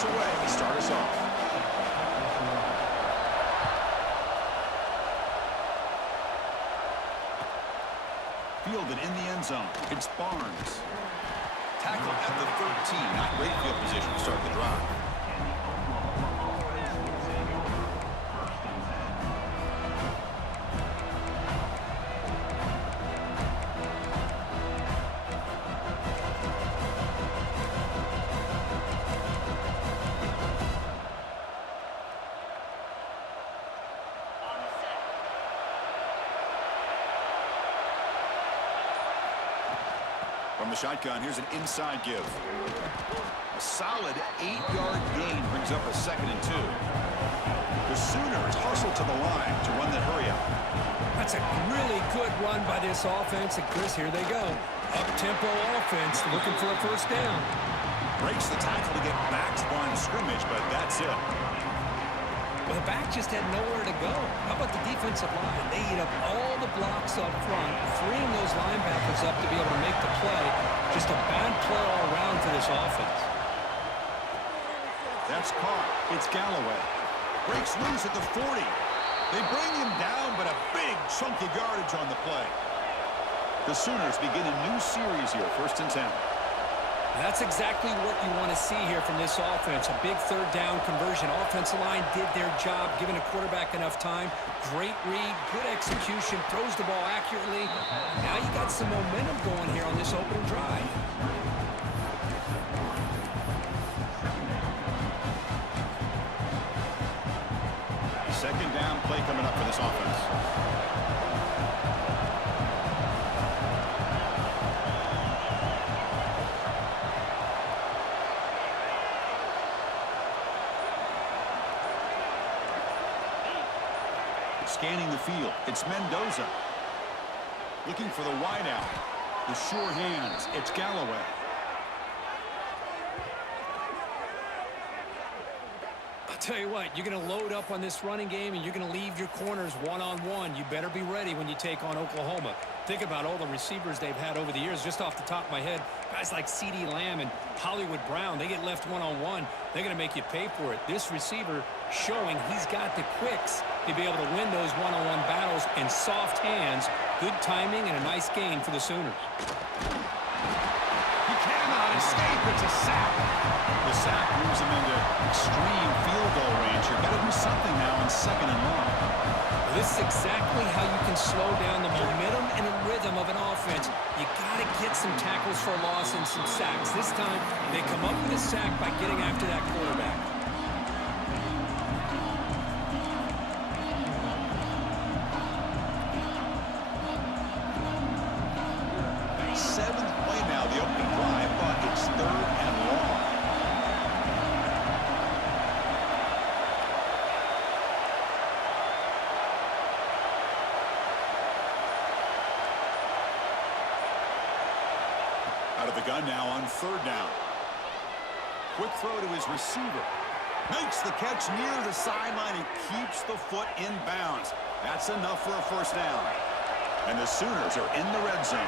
this away to start us off. Fielded in the end zone. It's Barnes. Tackle at the 13. Not great field position to start the drive. From the shotgun, here's an inside give. A solid 8-yard gain brings up a 2nd and 2. The Sooners hustle to the line to run the hurry up. That's a really good run by this offense. And Chris, here they go. Up-tempo offense looking for a first down. Breaks the tackle to get back to line of scrimmage, but that's it. Well, the back just had nowhere to go. How about the defensive line? They eat up all the blocks up front, freeing those linebackers up to be able to make the play. Just a bad play all around for this offense. That's caught. It's Galloway. Breaks loose at the 40. They bring him down, but a big chunk of yardage on the play. The Sooners begin a new series here, 1st and 10. That's exactly what you want to see here from this offense. A big 3rd down conversion. Offensive line did their job, giving a quarterback enough time. Great read, good execution, throws the ball accurately. Now you got some momentum going here on this opening drive. Second down play coming up for this offense. Scanning the field, it's Mendoza. Looking for the wideout. The sure hands, it's Galloway. I'll tell you what, you're going to load up on this running game and you're going to leave your corners one-on-one. You better be ready when you take on Oklahoma. Think about all the receivers they've had over the years. Just off the top of my head, guys like C.D. Lamb and Hollywood Brown, they get left one-on-one. They're going to make you pay for it. This receiver showing he's got the quicks to be able to win those one-on-one battles in soft hands. Good timing and a nice gain for the Sooners. He cannot escape. It's a sack. The sack moves him into extreme field goal range. You've got to do something now on 2nd and long. This is exactly how you can slow down the momentum and the rhythm of an offense. You got to get some tackles for a loss and some sacks. This time, they come up with a sack by getting after that quarterback. Out of the gun now on 3rd down. Quick throw to his receiver. Makes the catch near the sideline and keeps the foot in bounds. That's enough for a first down. And the Sooners are in the red zone.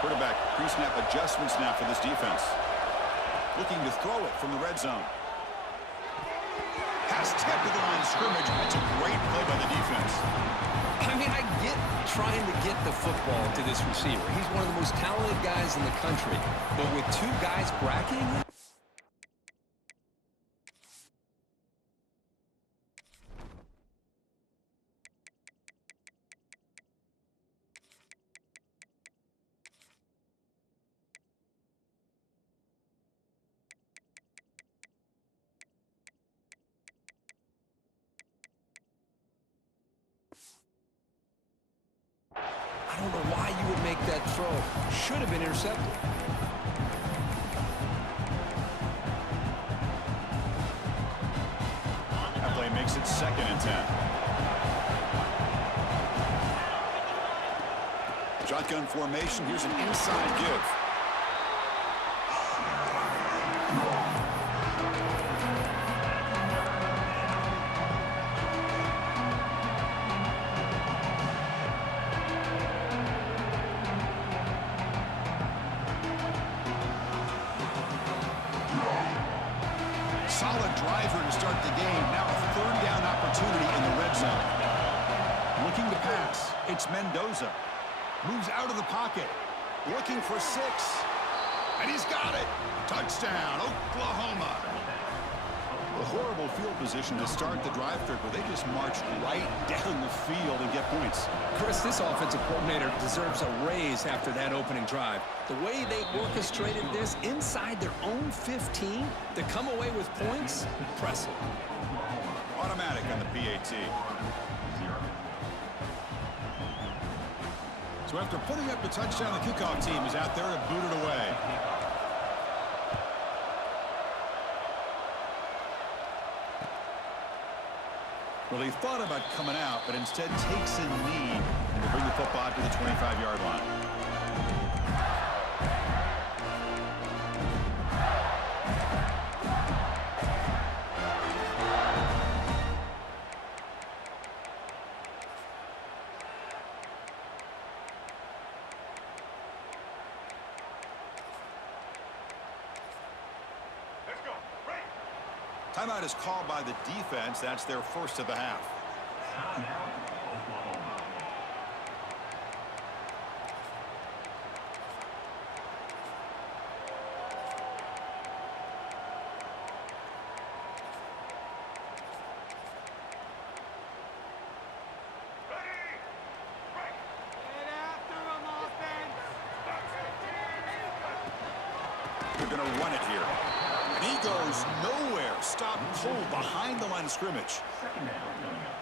Quarterback pre-snap adjustments now for this defense. Looking to throw it from the red zone. Pass tipped to the line of scrimmage. It's a great play by the defense. I mean, I get trying to get the football to this receiver. He's one of the most talented guys in the country. But with 2 guys bracketing him, I don't know why you would make that throw. Should have been intercepted. That play makes it 2nd and 10. Shotgun formation. Here's an inside give. Solid driver to start the game. Now a third down opportunity in the red zone. Looking to pass. It's Mendoza. Moves out of the pocket. Looking for 6. And he's got it. Touchdown, Oklahoma. A horrible field position to start the drive through, but they just marched right down the field and get points. Chris, this offensive coordinator deserves a raise after that opening drive. The way they orchestrated this inside their own 15 to come away with points, impressive. Automatic on the PAT. So after putting up the touchdown, the kickoff team is out there to boot it away. Well, he thought about coming out, but instead takes a knee and to bring the football to the 25-yard line. Timeout is called by the defense. That's their first of the half. They're going to run it here. And he goes nowhere. Stopped cold behind the line of scrimmage.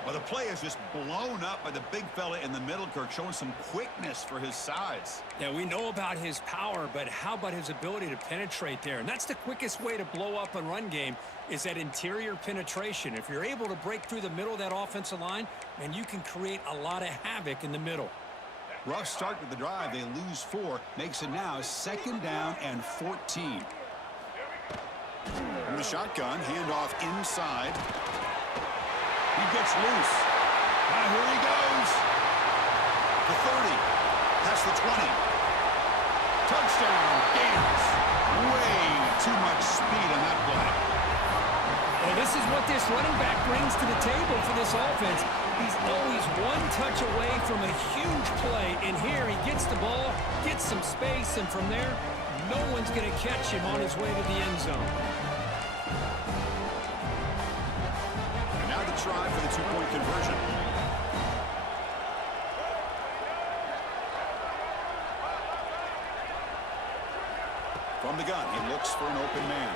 Well, the play is just blown up by the big fella in the middle, Kirk, showing some quickness for his size. Yeah, we know about his power, but how about his ability to penetrate there? And that's the quickest way to blow up a run game is that interior penetration. If you're able to break through the middle of that offensive line, man, you can create a lot of havoc in the middle. Rough start to the drive. They lose 4. Makes it now 2nd down and 14. From the shotgun, handoff inside. He gets loose. Now here he goes. The 30. Past the 20. Touchdown, Gators. Way too much speed on that play. Well, this is what this running back brings to the table for this offense. He's always one touch away from a huge play. And here he gets the ball, gets some space, and from there, no one's going to catch him on his way to the end zone. And now the try for the 2-point conversion. From the gun, he looks for an open man.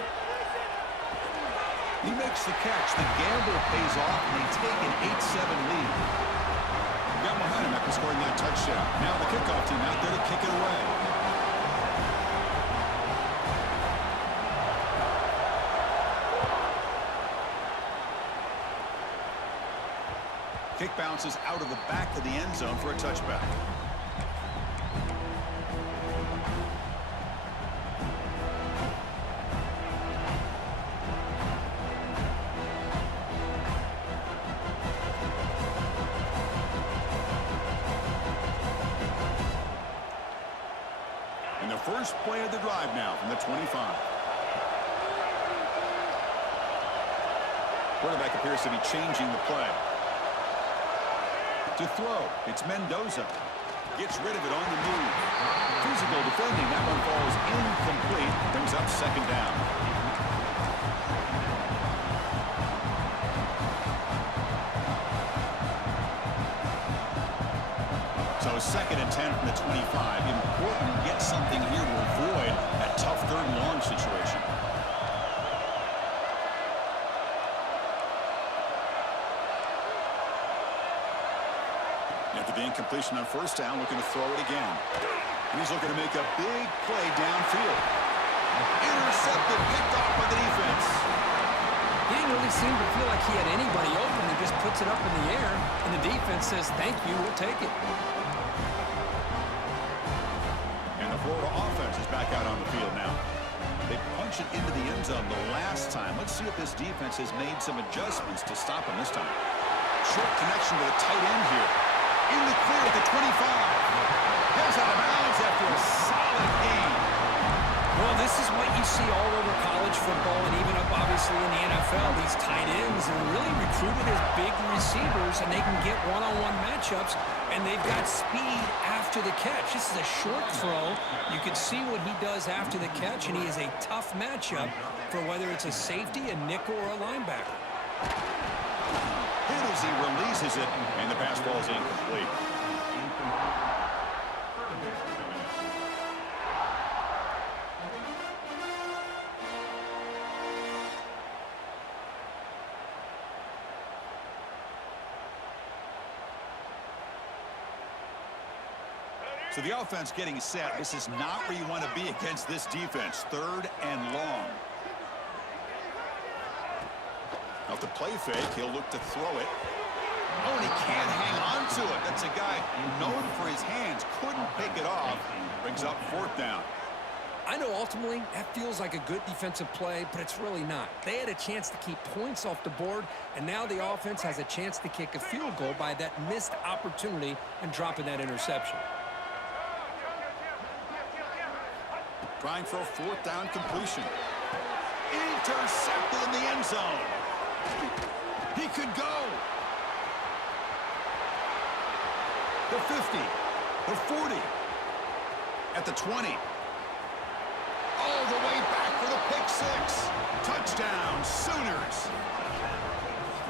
He makes the catch. The gamble pays off, and they take an 8-7 lead. Got behind him after scoring that touchdown. Now the kickoff team out there to kick it away. Kick bounces out of the back of the end zone for a touchback. And the first play of the drive now from the 25. Quarterback appears to be changing the play. To throw, it's Mendoza. Gets rid of it on the move. Physical defending. That one falls incomplete. Brings up 2nd down. So 2nd and 10 from the 25. Important to get something here to avoid that tough 3rd and long situation. After the incompletion on 1st down, looking to throw it again. And he's looking to make a big play downfield. Intercepted, picked off by the defense. He didn't really seem to feel like he had anybody open. He just puts it up in the air, and the defense says, thank you, we'll take it. And the Florida offense is back out on the field now. They punched it into the end zone the last time. Let's see if this defense has made some adjustments to stop him this time. Short connection to the tight end here. In the clear at the 25. Goes out of bounds after a solid game. Well, this is what you see all over college football and even up, obviously, in the NFL, these tight ends are really recruited as big receivers, and they can get one-on-one matchups, and they've got speed after the catch. This is a short throw. You can see what he does after the catch, and he is a tough matchup for whether it's a safety, a nickel, or a linebacker. Hit as he releases it, and the pass ball is incomplete. So the offense getting set. This is not where you want to be against this defense. 3rd and long. Off the play fake, he'll look to throw it. Oh, and he can't hang on to it. That's a guy known for his hands. Couldn't pick it off. Brings up 4th down. I know ultimately that feels like a good defensive play, but it's really not. They had a chance to keep points off the board, and now the offense has a chance to kick a field goal by that missed opportunity and dropping that interception. Trying for a 4th down completion. Intercepted in the end zone. He could go. The 50. The 40. At the 20. All the way back for the pick 6. Touchdown, Sooners.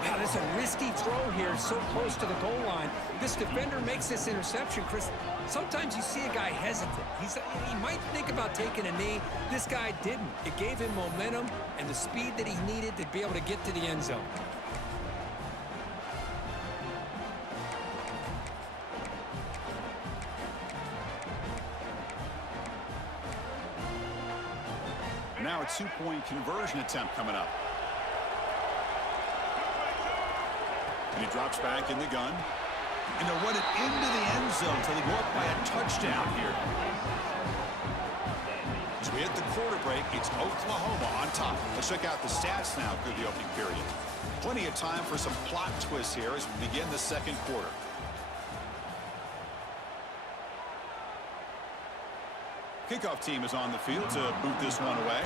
Wow, that's a risky throw here, so close to the goal line. This defender makes this interception, Chris. Sometimes you see a guy hesitant. He might think about taking a knee. This guy didn't. It gave him momentum and the speed that he needed to be able to get to the end zone. Now a 2-point conversion attempt coming up. And he drops back in the gun. And they'll run it into the end zone until they go up by a touchdown here. As we hit the quarter break, it's Oklahoma on top. Let's check out the stats now through the opening period. Plenty of time for some plot twists here as we begin the 2nd quarter. Kickoff team is on the field to boot this one away.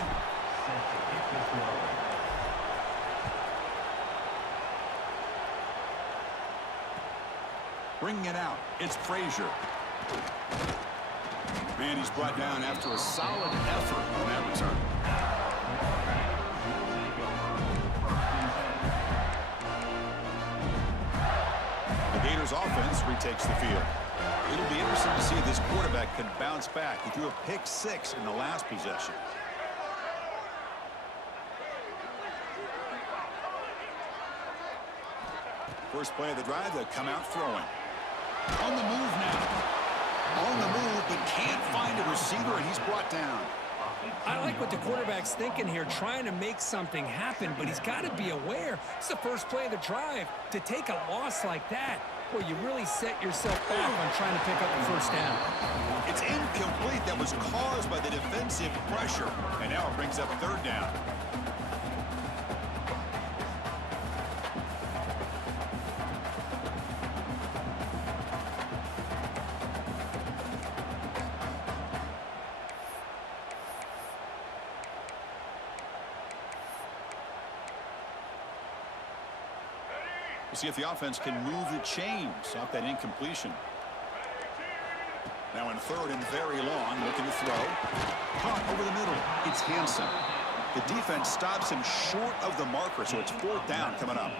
Bringing it out, it's Frazier. And he's brought down after a solid effort on that return. The Gators offense retakes the field. It'll be interesting to see if this quarterback can bounce back. He threw a pick 6 in the last possession. First play of the drive, they'll come out throwing. On the move now. On the move, but can't find a receiver, and he's brought down. I like what the quarterback's thinking here, trying to make something happen, but he's got to be aware. It's the first play of the drive. To take a loss like that, boy, you really set yourself back on trying to pick up the 1st down. It's incomplete. That was caused by the defensive pressure, and now it brings up 3rd down. See if the offense can move the chains off that incompletion. Now in 3rd and very long, looking to throw. Pump over the middle. It's Hansen. The defense stops him short of the marker, so it's 4th down coming up.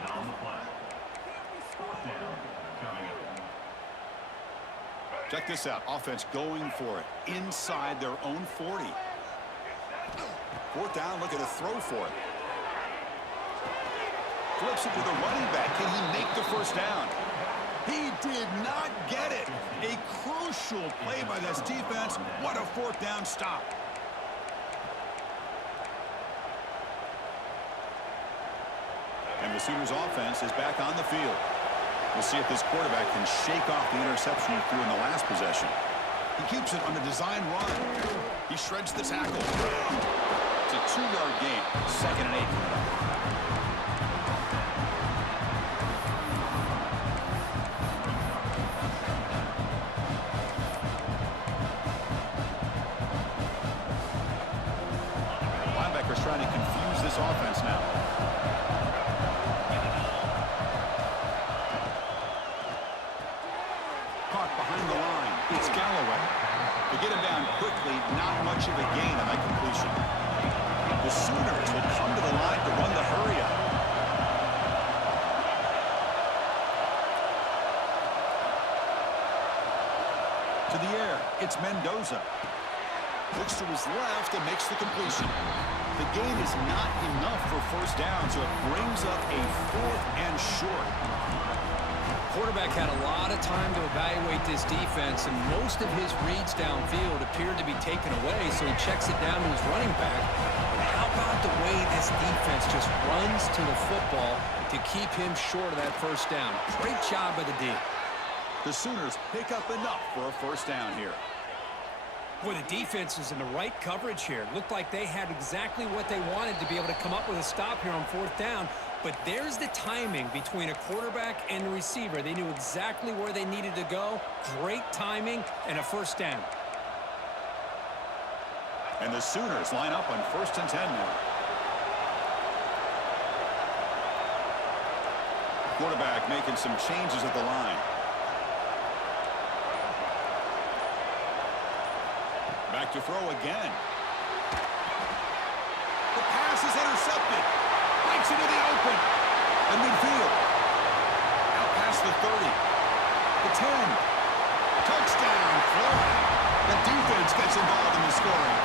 Check this out. Offense going for it inside their own 40. 4th down, looking to throw for it. Flips it to the running back. Can he make the 1st down? He did not get it. A crucial play by this defense. What a 4th down stop. And the Sooners offense is back on the field. We'll see if this quarterback can shake off the interception he threw in the last possession. He keeps it on the design run. He shreds the tackle. It's a 2-yard gain. 2nd and 8 coming up. Trying to confuse this offense now. It's Galloway. To get him down quickly, not much of a gain on that completion. The Sooners will come to the line to run the hurry up. To the air, it's Mendoza. Looks to his left and makes the completion. The gain is not enough for first down, so it brings up a 4th and short. Quarterback had a lot of time to evaluate this defense, and most of his reads downfield appeared to be taken away, so he checks it down to his running back. But how about the way this defense just runs to the football to keep him short of that first down? Great job by the D. The Sooners pick up enough for a first down here. Boy, the defense is in the right coverage here. Looked like they had exactly what they wanted to be able to come up with a stop here on 4th down. But there's the timing between a quarterback and the receiver. They knew exactly where they needed to go. Great timing and a first down. And the Sooners line up on 1st and 10 now. Quarterback making some changes at the line. Back to throw again. The pass is intercepted. Breaks into the open. And midfield. Out past the 30. The 10. Touchdown, Florida. The defense gets involved in the scoring.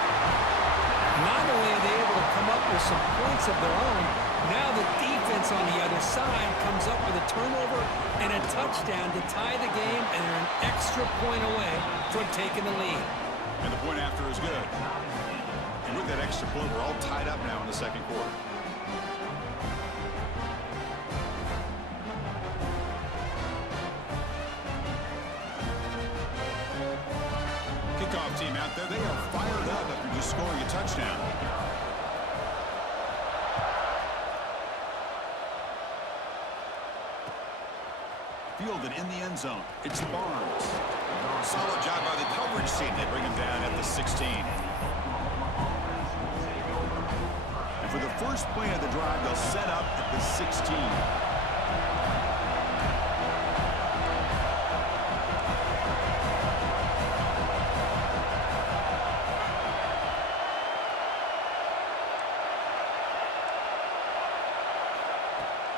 Not only are they able to come up with some points of their own, now the defense on the other side comes up with a turnover and a touchdown to tie the game, and they're an extra point away from taking the lead. And the point after is good. And with that extra point, we're all tied up now in the second quarter. Kickoff team out there, they are fired up after just scoring a touchdown. Fielded in the end zone. It's Barnes. Solid job by the coverage team. They bring him down at the 16. And for the first play of the drive, they'll set up at the 16.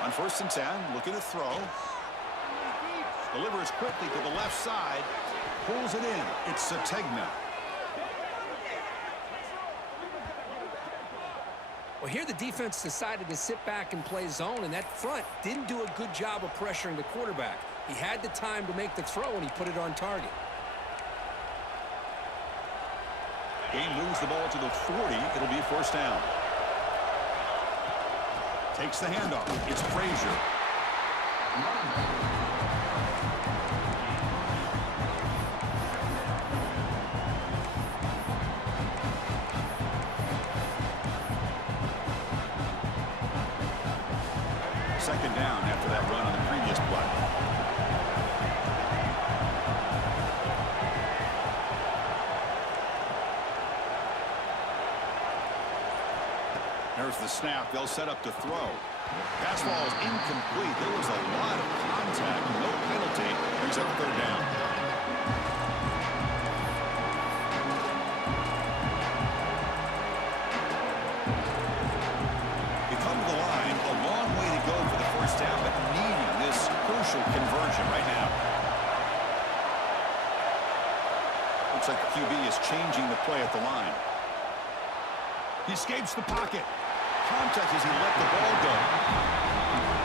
On 1st and 10, looking to throw. Delivers quickly to the left side. Pulls it in. It's Sategna. Well, here the defense decided to sit back and play zone, and that front didn't do a good job of pressuring the quarterback. He had the time to make the throw, and he put it on target. Game moves the ball to the 40. It'll be a first down. Takes the handoff. It's Frazier. Second down after that run on the previous play. There's the snap. They'll set up to throw. Pass ball is incomplete. There was a lot of contact. No penalty. Brings up 3rd down. You come to the line. A long way to go for the first down, but needing this crucial conversion right now. Looks like the QB is changing the play at the line. He escapes the pocket. Contact as he let the ball go.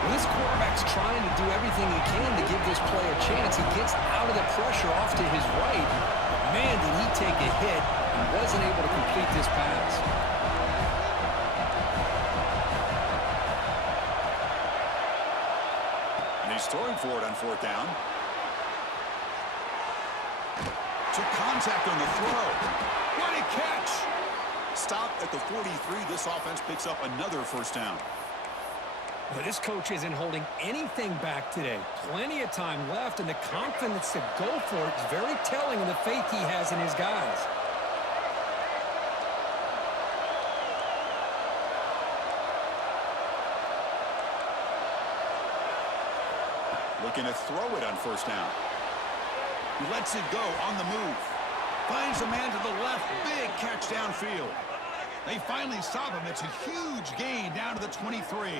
Well, this quarterback's trying to do everything he can to give this play a chance. He gets out of the pressure off to his right. But man, did he take a hit and wasn't able to complete this pass. And he's throwing for it on 4th down. Took contact on the throw. What a catch! Stop at the 43. This offense picks up another first down. Well, this coach isn't holding anything back today. Plenty of time left, and the confidence to go for it is very telling of the faith he has in his guys. Looking to throw it on 1st down. He lets it go on the move. Finds a man to the left. Big catch downfield. They finally stop him. It's a huge gain down to the 23.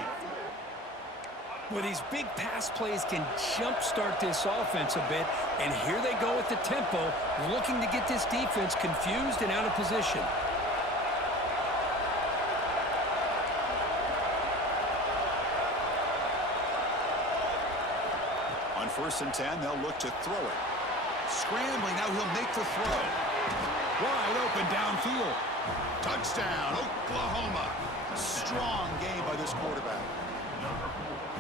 Well, these big pass plays can jumpstart this offense a bit. And here they go with the tempo, looking to get this defense confused and out of position. On 1st and 10, they'll look to throw it. Scrambling, now he'll make the throw. Wide open downfield. Touchdown, Oklahoma. A strong game by this quarterback.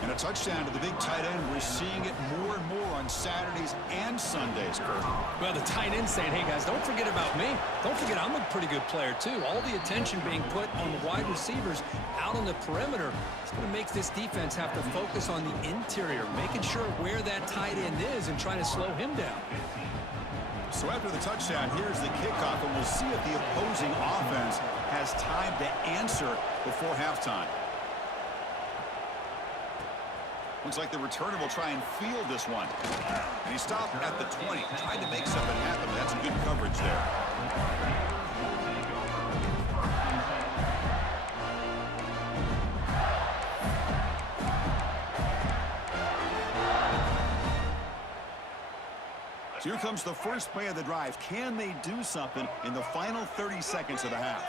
And a touchdown to the big tight end. We're seeing it more and more on Saturdays and Sundays, Kurt. Well, the tight end saying, hey, guys, don't forget about me. Don't forget I'm a pretty good player, too. All the attention being put on the wide receivers out on the perimeter. It's going to make this defense have to focus on the interior, making sure where that tight end is and trying to slow him down. So after the touchdown, here's the kickoff, and we'll see if the opposing offense has time to answer before halftime. Looks like the returner will try and field this one. And he stopped at the 20, trying to make something happen, but that's some good coverage there. So here comes the first play of the drive. Can they do something in the final 30 seconds of the half?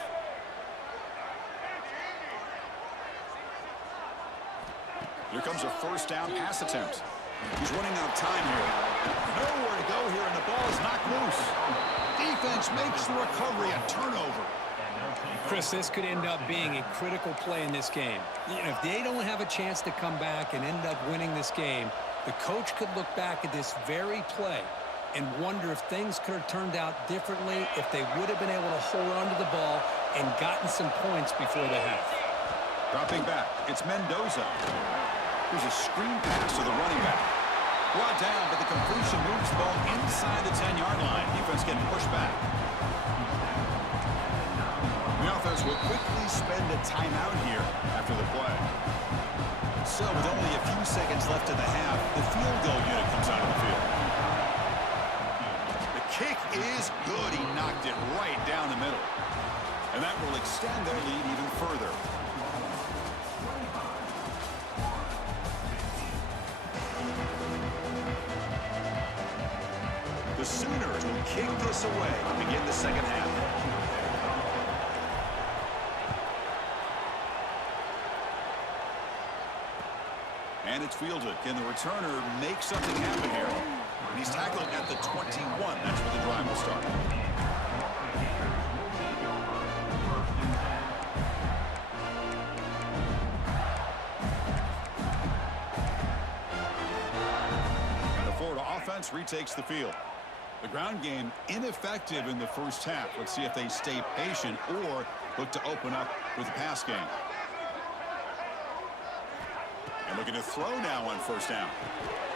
Here comes a first down pass attempt. He's running out of time here. Nowhere to go here, and the ball is knocked loose. Defense makes the recovery, a turnover. Chris, this could end up being a critical play in this game. If they don't have a chance to come back and end up winning this game, the coach could look back at this very play and wonder if things could have turned out differently, if they would have been able to hold on to the ball and gotten some points before the half. Dropping back, it's Mendoza. Here's a screen pass to the running back. Brought down, but the completion moves the ball inside the 10-yard line. Defense getting pushed back. The offense will quickly spend a timeout here after the play. So with only a few seconds left in the half, the field goal unit comes out of the field. The kick is good. He knocked it right down the middle. And that will extend their lead even further. The Sooners will kick this away to begin the second half. And it's fielded. Can the returner make something happen here? And he's tackled at the 21. That's where the drive will start. And the Florida offense retakes the field. The ground game ineffective in the first half. Let's see if they stay patient or look to open up with the pass game. And looking to throw now on first down.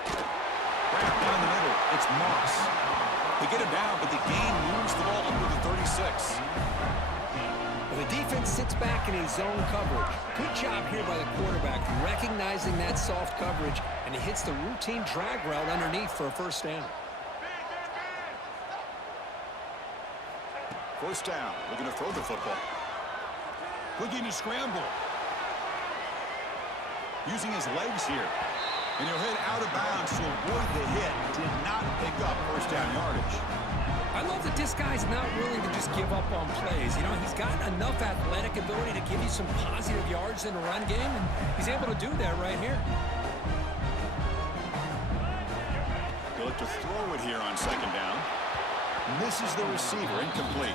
Wrapped down the middle. It's Moss. They get him down, but the gain moves the ball up to the 36. Well, the defense sits back in a zone coverage. Good job here by the quarterback, recognizing that soft coverage, and he hits the routine drag route underneath for a first down. First down, looking to throw the football. Looking to scramble. Using his legs here. And he'll head out of bounds to avoid the hit. Did not pick up first down yardage. I love that this guy's not willing to just give up on plays. You know, he's got enough athletic ability to give you some positive yards in the run game, and he's able to do that right here. He'll look to throw it here on second down. Misses the receiver, incomplete.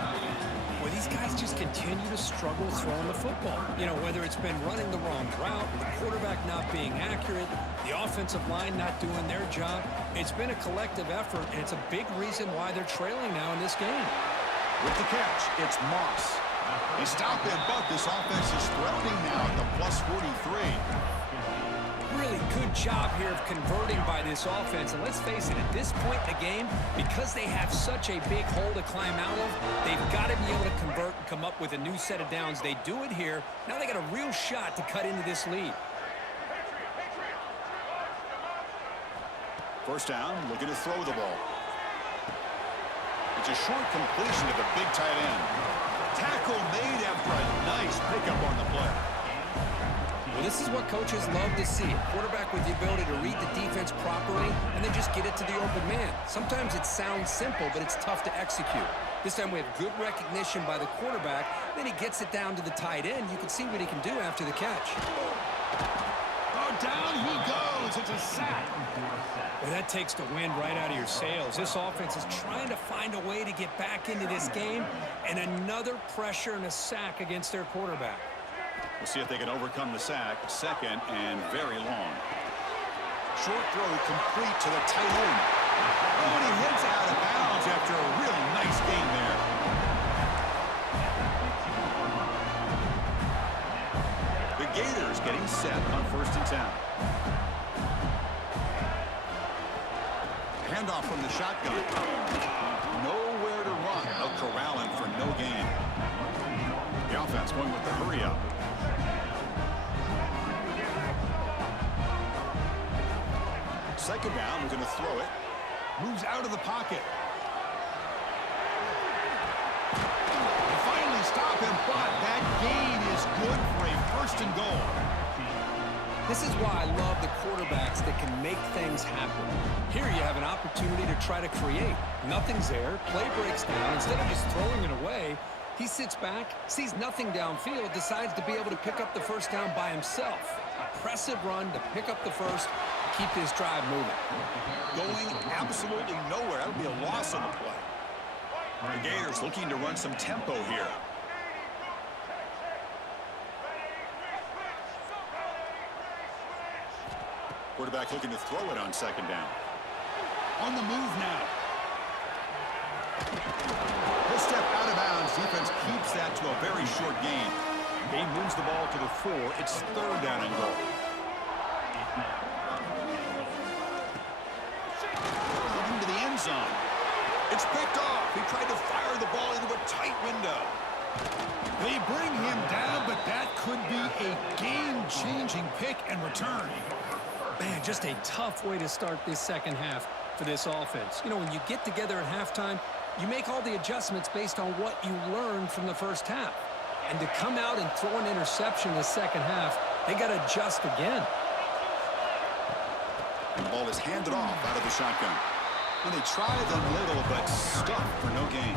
Well, these guys just continue to struggle throwing the football. You know, whether it's been running the wrong route, the quarterback not being accurate, the offensive line not doing their job. It's been a collective effort, and it's a big reason why they're trailing now in this game. With the catch, it's Moss. He stopped him, but this offense is threatening now at the plus 43. Really good job here of converting by this offense. And let's face it, at this point in the game, because they have such a big hole to climb out of, they've got to be able to convert and come up with a new set of downs. They do it here. Now they got a real shot to cut into this lead. First down, looking to throw the ball. It's a short completion to the big tight end. Tackle made after a nice pickup on the play. Well, this is what coaches love to see. A quarterback with the ability to read the defense properly and then just get it to the open man. Sometimes it sounds simple, but it's tough to execute. This time we have good recognition by the quarterback. Then he gets it down to the tight end. You can see what he can do after the catch. Oh, down he goes. It's a sack. Well, that takes the wind right out of your sails. This offense is trying to find a way to get back into this game, and another pressure and a sack against their quarterback. We'll see if they can overcome the sack. Second and very long. Short throw complete to the tight end. Oh, and he hits out of bounds after a really nice game there. The Gators getting set on 1st and 10. Handoff from the shotgun. Nowhere to run. They'll corral him for no gain. The offense going with the hurry up. Second down, we're going to throw it. Moves out of the pocket. They finally stop him, but that gain is good for a 1st and goal. This is why I love the quarterbacks that can make things happen. Here you have an opportunity to try to create. Nothing's there. Play breaks down. Instead of just throwing it away, he sits back, sees nothing downfield, decides to be able to pick up the 1st down by himself. Impressive run to pick up the 1st, keep this drive moving. Going absolutely nowhere. That'll be a loss on the play. The Gators looking to run some tempo here. Quarterback looking to throw it on 2nd down. On the move now. He'll step out of bounds. Defense keeps that to a very short gain. He moves the ball to the 4. It's 3rd down and goal. Into the end zone. It's picked off. He tried to fire the ball into a tight window. They bring him down, but that could be a game-changing pick and return. Man, just a tough way to start this second half for this offense. You know, when you get together at halftime, you make all the adjustments based on what you learned from the first half. And to come out and throw an interception in the second half, they got to adjust again. And the ball is handed off out of the shotgun. And they try them little, but stuck for no gain.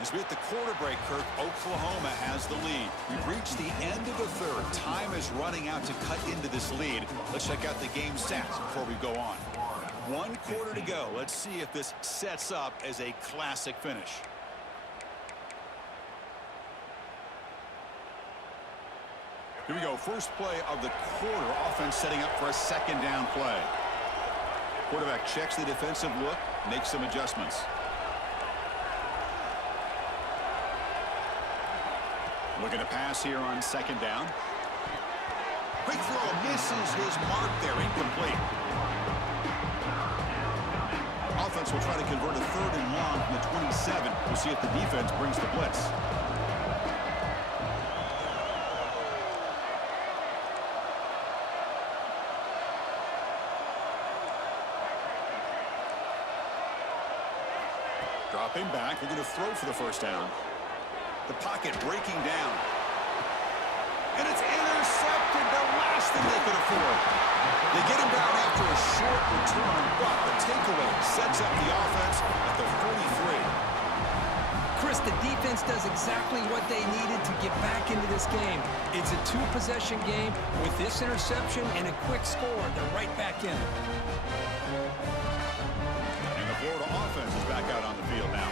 As we hit the quarter break, Kirk, Oklahoma has the lead. We've reached the end of the 3rd. Time is running out to cut into this lead. Let's check out the game stats before we go on. 1 quarter to go. Let's see if this sets up as a classic finish. Here we go. First play of the quarter. Offense setting up for a 2nd down play. Quarterback checks the defensive look, makes some adjustments. Looking to pass here on 2nd down. Quick throw misses his mark there, incomplete. Offense will try to convert a 3rd and long from the 27. We'll see if the defense brings the blitz. Dropping back, they're going to throw for the 1st down. The pocket breaking down. And it's intercepted, the last thing they could afford. They get him down after a short return, but the takeaway sets up the offense at the 43. Chris, the defense does exactly what they needed to get back into this game. It's a 2-possession game. With this interception and a quick score, they're right back in it. And the Florida offense is back out on the field now.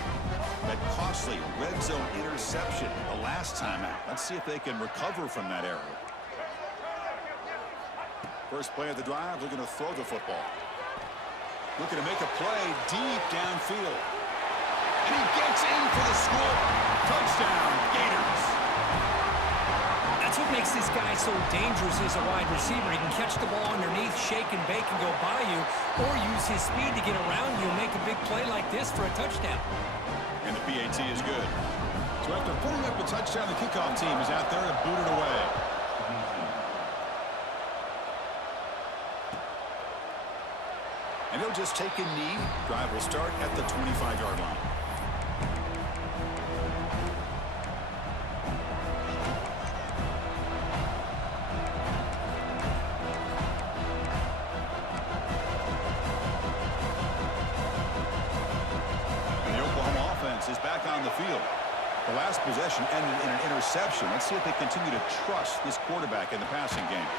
That costly red zone interception the last time out. Let's see if they can recover from that error. First play of the drive, looking to throw the football. Looking to make a play deep downfield. And he gets in for the score. Touchdown, Gators. That's what makes this guy so dangerous as a wide receiver. He can catch the ball underneath, shake and bake and go by you, or use his speed to get around you and make a big play like this for a touchdown. And the PAT is good. So after putting up a touchdown, the kickoff team is out there to boot it away. And he'll just take a knee. Drive will start at the 25-yard line. And the Oklahoma offense is back on the field. The last possession ended in an interception. Let's see if they continue to trust this quarterback in the passing game.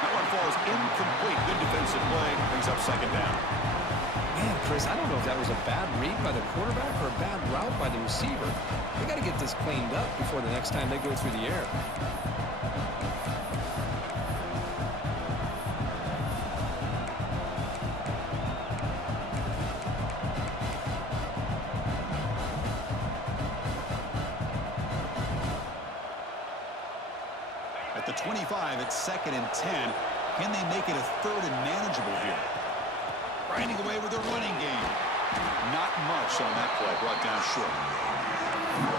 That one falls incomplete. Good defensive play. Brings up second down. Man, Chris, I don't know if that was a bad read by the quarterback or a bad route by the receiver. They got to get this cleaned up before the next time they go through the air. At the 25, it's 2nd and 10. Can they make it a 3rd and manageable here? Grinding away with their running game. Not much on that play. Brought down short.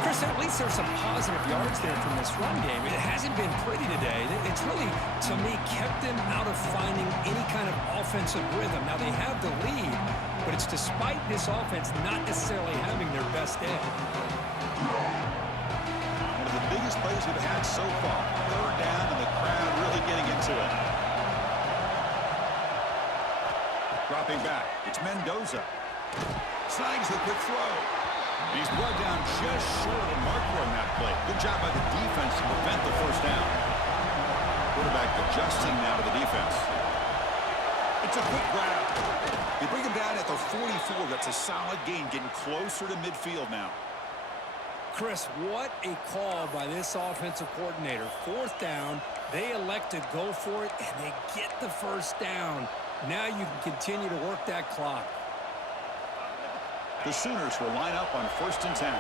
Chris, at least there's some positive yards there from this run game. It hasn't been pretty today. It's really, to me, kept them out of finding any kind of offensive rhythm. Now, they have the lead, but it's despite this offense not necessarily having their best day. One of the biggest plays we've had so far. 3rd down, and the crowd really getting into it. Dropping back. It's Mendoza. Snags the quick throw. And he's brought down just short of the marker on that play. Good job by the defense to prevent the first down. Quarterback adjusting now to the defense. It's a quick grab. They bring him down at the 44. That's a solid gain, getting closer to midfield now. Chris, what a call by this offensive coordinator. 4th down, they elect to go for it, and they get the first down. Now you can continue to work that clock. The Sooners will line up on 1st and 10.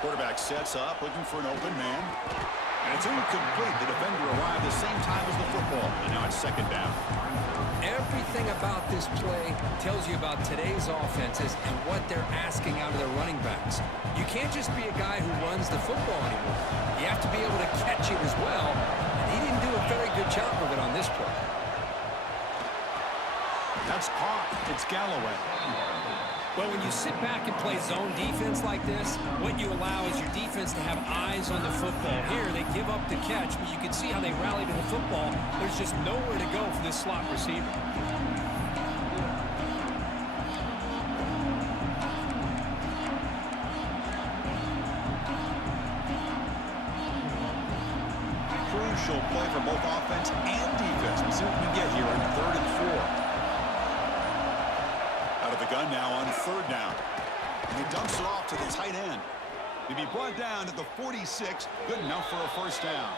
Quarterback sets up, looking for an open man. And it's incomplete. The defender arrived the same time as the football. And now it's 2nd down. Everything about this play tells you about today's offenses and what they're asking out of their running backs. You can't just be a guy who runs the football anymore. You have to be able to catch it as well, and he didn't do a very good job of it on this play. That's caught. It's Galloway. Well, when you sit back and play zone defense like this, what you allow is your defense to have eyes on the football. Here, they give up the catch, but you can see how they rally to the football. There's just nowhere to go for this slot receiver. Crucial play for both offense and defense. We'll see what we get here in 3rd and 4. Out of the gun now on 3rd down. And he dumps it off to the tight end. He'll be brought down at the 46. Good enough for a first down.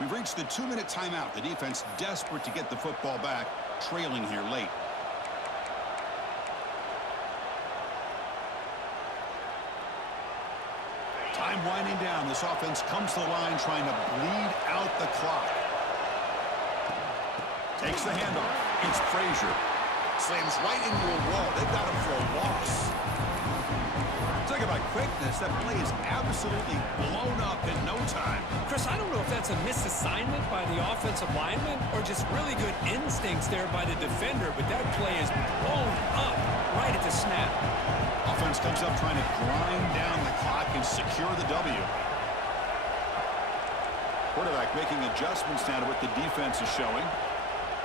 We've reached the 2-minute timeout. The defense desperate to get the football back, trailing here late. Time winding down. This offense comes to the line trying to bleed out the clock. Takes the handoff. It's Frazier. Slams right into a wall. They've got him for a loss. Talk about quickness. That play is absolutely blown up in no time. Chris, I don't know if that's a misassignment by the offensive lineman or just really good instincts there by the defender, but that play is blown up right at the snap. Offense comes up trying to grind down the clock and secure the W. Quarterback making adjustments now to what the defense is showing.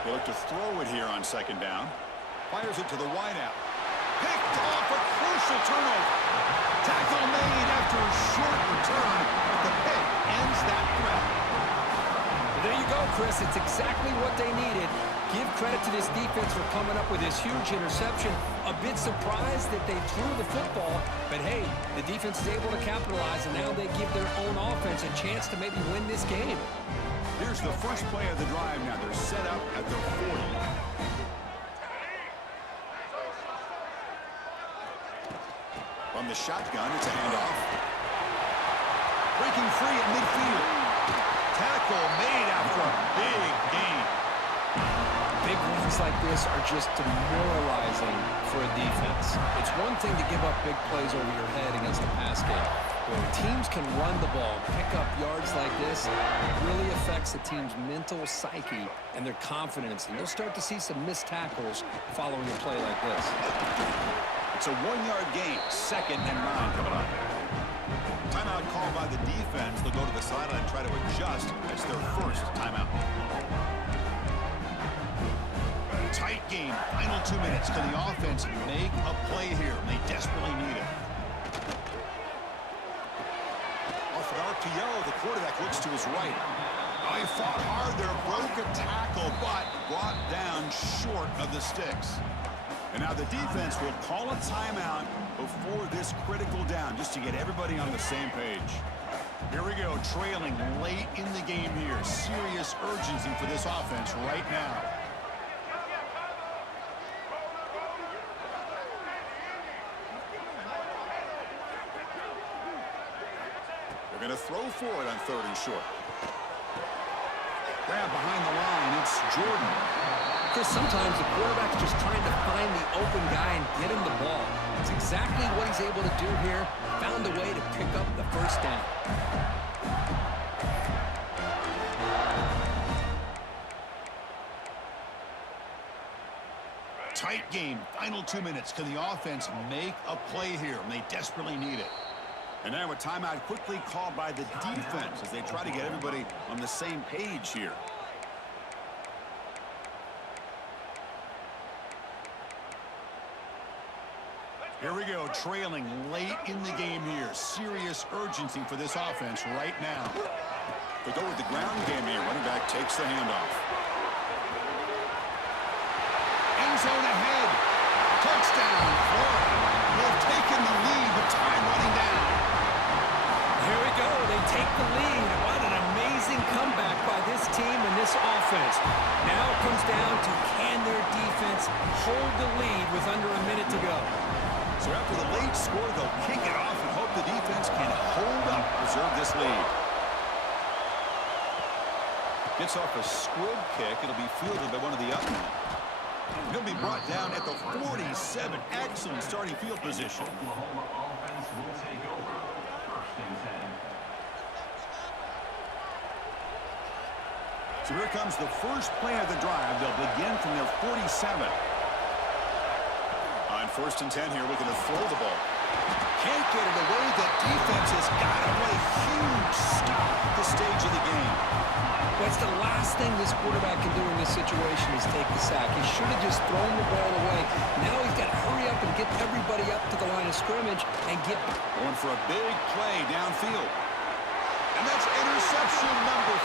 They look to throw it here on 2nd down. Fires it to the wideout. Picked off, a crucial turnover. Tackle made after a short return, but the pick ends that threat. Well, there you go, Chris. It's exactly what they needed. Give credit to this defense for coming up with this huge interception. A bit surprised that they threw the football, but hey, the defense is able to capitalize, and now they give their own offense a chance to maybe win this game. Here's the first play of the drive now. They're set up at the 40. from the shotgun. It's a handoff. Breaking free at midfield. Tackle made after a big gain. Big runs like this are just demoralizing for a defense. It's one thing to give up big plays over your head against a pass game. But when teams can run the ball, pick up yards like this, it really affects the team's mental psyche and their confidence. And you'll start to see some missed tackles following a play like this. It's a 1-yard gain. 2nd and 9 coming up. Timeout called by the defense. They'll go to the sideline and try to adjust. That's their first timeout. Tight game. Final 2 minutes. Can the offense make a play here? They desperately need it. Off an RPO, the quarterback looks to his right. Oh, he fought hard there. Broke a tackle, but brought down short of the sticks. And now the defense will call a timeout before this critical down, just to get everybody on the same page. Here we go, trailing late in the game here. Serious urgency for this offense right now. They're going to throw for it on 3rd and short. Grab behind the line, it's Jordan. Chris, sometimes the quarterback's just trying to find the open guy and get him the ball. It's exactly what he's able to do here. Found a way to pick up the first down. Tight game. Final 2 minutes. Can the offense make a play here? And they desperately need it. And now a timeout quickly called by the defense as they try to get everybody on the same page here. Here we go, trailing late in the game here. Serious urgency for this offense right now. They go with the ground game here. Running back takes the handoff. End zone ahead. Touchdown, Florida. They've taken the lead, but time running down. Here we go. They take the lead. What an amazing comeback by this team and this offense. Now it comes down to can their defense hold the lead with under a minute to go. So after the late score, they'll kick it off and hope the defense can hold up, preserve this lead. Gets off a squib kick. It'll be fielded by one of the up men. He'll be brought down at the 47. Excellent starting field position. So here comes the first play of the drive. They'll begin from their 47. On 1st and 10 here, we're going to throw the ball. Can't get it away. That defense has got him. What a huge stop at this stage of the game. That's the last thing this quarterback can do in this situation is take the sack. He should have just thrown the ball away. Now he's got to hurry up and get everybody up to the line of scrimmage and get going for a big play downfield. And that's interception number